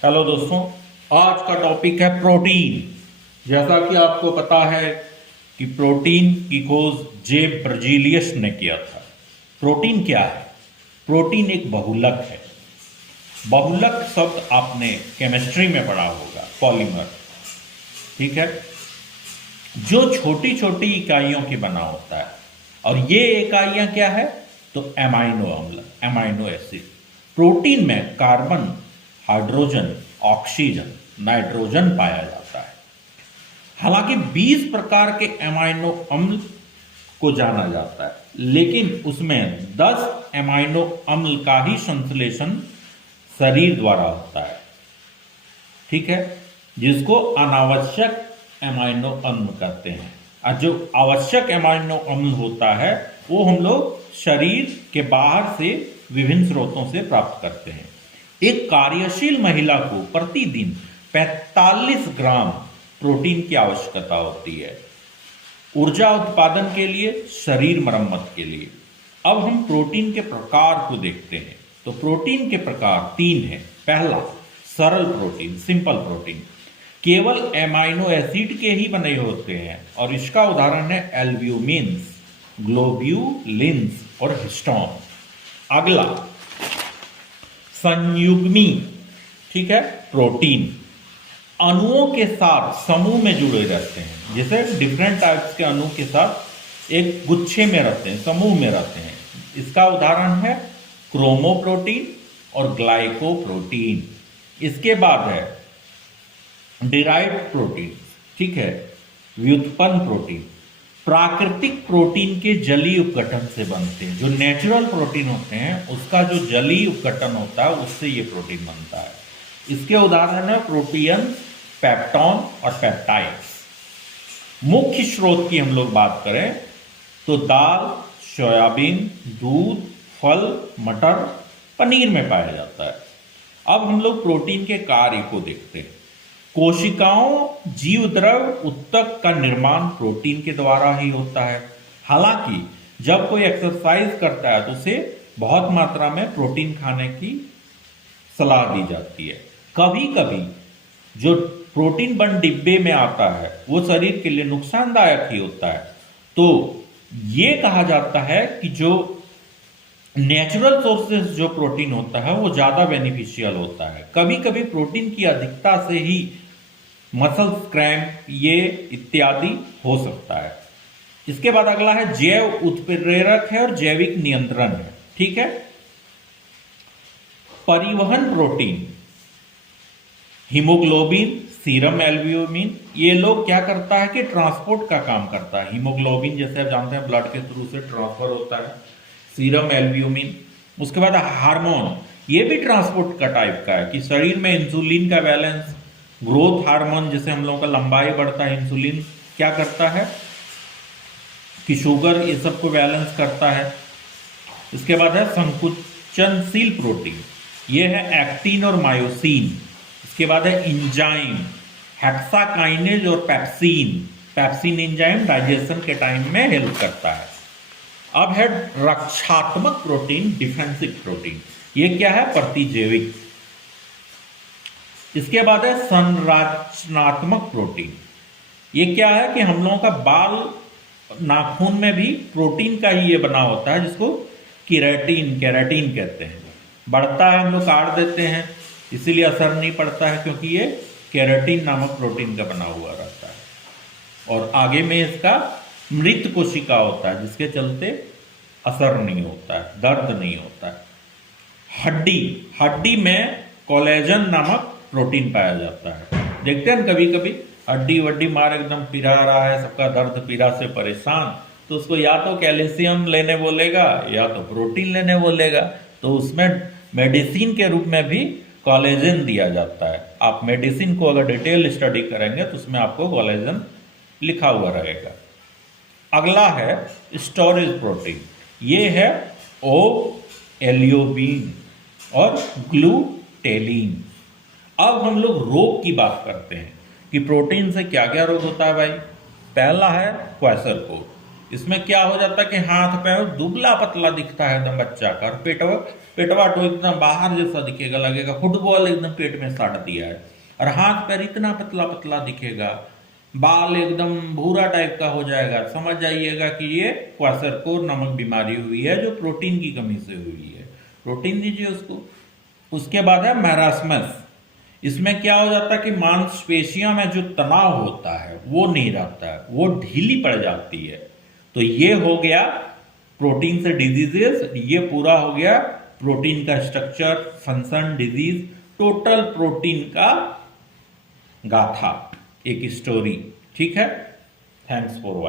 Hello दोस्तों, आज का टॉपिक है प्रोटीन। जैसा कि आपको पता है कि प्रोटीन की खोज जे ब्रजीलियस ने किया था। प्रोटीन क्या है? प्रोटीन एक बहुलक है। बहुलक शब्द आपने केमिस्ट्री में पढ़ा होगा, पॉलीमर। ठीक है, जो छोटी छोटी इकाइयों की बना होता है। और ये इकाइयां क्या है? तो एमाइनो अम्ल, एमाइनो एसिड। प्रोटीन में कार्बन, हाइड्रोजन, ऑक्सीजन, नाइट्रोजन पाया जाता है। हालांकि 20 प्रकार के एमाइनो अम्ल को जाना जाता है, लेकिन उसमें 10 एमाइनो अम्ल का ही संश्लेषण शरीर द्वारा होता है। ठीक है, जिसको अनावश्यक एमाइनो अम्ल कहते हैं। और जो आवश्यक एमाइनो अम्ल होता है वो हम लोग शरीर के बाहर से विभिन्न स्रोतों से प्राप्त करते हैं। एक कार्यशील महिला को प्रतिदिन 45 ग्राम प्रोटीन की आवश्यकता होती है, ऊर्जा उत्पादन के लिए, शरीर मरम्मत के लिए। अब हम प्रोटीन के प्रकार को देखते हैं। तो प्रोटीन के प्रकार 3 हैं। पहला, सरल प्रोटीन, सिंपल प्रोटीन, केवल एमाइनो एसिड के ही बने होते हैं, और इसका उदाहरण है एल्ब्यूमिन्स, ग्लोब्यूलिन्स और हिस्टोन। अगला, संयुग्मी, ठीक है, प्रोटीन, अणुओं के साथ समूह में जुड़े रहते हैं। जैसे डिफरेंट टाइप्स के अणु के साथ एक गुच्छे में रहते हैं, समूह में रहते हैं। इसका उदाहरण है क्रोमोप्रोटीन और ग्लाइकोप्रोटीन। इसके बाद है डिराइव्ड प्रोटीन, ठीक है, व्युत्पन्न प्रोटीन, प्राकृतिक प्रोटीन के जलीय उपगठन से बनते हैं। जो नेचुरल प्रोटीन होते हैं उसका जो जलीय उपगठन होता है उससे ये प्रोटीन बनता है। इसके उदाहरण है प्रोटीन, पेप्टॉन और पेप्टाइड्स। मुख्य स्रोत की हम लोग बात करें तो दाल, सोयाबीन, दूध, फल, मटर, पनीर में पाया जाता है। अब हम लोग प्रोटीन के कार्य को देखते हैं। कोशिकाओं जीव द्रव उत्तक का निर्माण प्रोटीन के द्वारा ही होता है। हालांकि जब कोई एक्सरसाइज करता है तो उसे बहुत मात्रा में प्रोटीन खाने की सलाह दी जाती है। कभी कभी जो प्रोटीन बन डिब्बे में आता है वो शरीर के लिए नुकसानदायक ही होता है। तो ये कहा जाता है कि जो नेचुरल सोर्सेस जो प्रोटीन होता है वो ज्यादा बेनिफिशियल होता है। कभी कभी प्रोटीन की अधिकता से ही मसल क्रैम्प ये इत्यादि हो सकता है। इसके बाद अगला है जैव उत्प्रेरक है और जैविक नियंत्रण है। ठीक है, परिवहन प्रोटीन, हीमोग्लोबिन, सीरम एल्ब्यूमिन, ये लोग क्या करता है कि ट्रांसपोर्ट का काम करता है। हीमोग्लोबिन जैसे आप जानते हैं ब्लड के थ्रू से ट्रांसफर होता है। सीरम एल्ब्यूमिन, उसके बाद हार्मोन, ये भी ट्रांसपोर्ट का टाइप का है कि शरीर में इंसुलिन का बैलेंस, ग्रोथ हार्मोन, जैसे हम लोगों का लंबाई बढ़ता है, इंसुलिन क्या करता है कि शुगर ये सब को बैलेंस करता है। इसके बाद है संकुचनशील प्रोटीन, ये है एक्टिन और मायोसिन। इसके बाद है इंजाइम, हेक्साकाइनेज और पेप्सिन। पेप्सिन एंजाइम डाइजेशन के टाइम में हेल्प करता है। अब है रक्षात्मक प्रोटीन, डिफेंसिव प्रोटीन, ये क्या है? प्रतिजैविक। इसके बाद है संरचनात्मक प्रोटीन, ये क्या है कि हम लोगों का बाल, नाखून में भी प्रोटीन का ही ये बना होता है, जिसको केराटिन कहते हैं। बढ़ता है, हम लोग काट देते हैं, इसीलिए असर नहीं पड़ता है, क्योंकि ये केराटिन नामक प्रोटीन का बना हुआ रहता है। और आगे में इसका मृत कोशिका होता है, जिसके चलते असर नहीं होता है, दर्द नहीं होता है। हड्डी में कोलेजन नामक प्रोटीन पाया जाता है। देखते हैं कभी कभी हड्डी वड्डी मार एकदम पिरा रहा है, सबका दर्द पीड़ा से परेशान, तो उसको या तो कैल्शियम लेने बोलेगा या तो प्रोटीन लेने बोलेगा। तो उसमें मेडिसिन के रूप में भी कोलेजन दिया जाता है। आप मेडिसिन को अगर डिटेल स्टडी करेंगे तो उसमें आपको कोलेजन लिखा हुआ रहेगा। अगला है स्टोरेज प्रोटीन, ये है ओ एलियोबिन और ग्लूटेलिन। अब हम लोग रोग की बात करते हैं कि प्रोटीन से क्या क्या रोग होता है भाई। पहला है क्वेसरकोड, इसमें क्या हो जाता है कि हाथ पैर दुबला पतला दिखता है एकदम बच्चा का, और पेटवा पेटवा तो एकदम बाहर जैसा दिखेगा, लगेगा फुटबॉल एकदम पेट में साट दिया है। और हाथ पैर इतना पतला पतला दिखेगा, बाल एकदम भूरा टाइप का हो जाएगा, समझ जाइएगा कि ये क्वाशरकोर नामक बीमारी हुई है जो प्रोटीन की कमी से हुई है। प्रोटीन दीजिए उसको। उसके बाद है मैरास्मस। इसमें क्या हो जाता है कि मांसपेशियों में जो तनाव होता है वो नहीं रहता है, वो ढीली पड़ जाती है। तो ये हो गया प्रोटीन से डिजीजेस, ये पूरा हो गया प्रोटीन का structure, function, disease, total protein का गाथा, एक स्टोरी। ठीक है, थैंक्स फॉर वॉचिंग।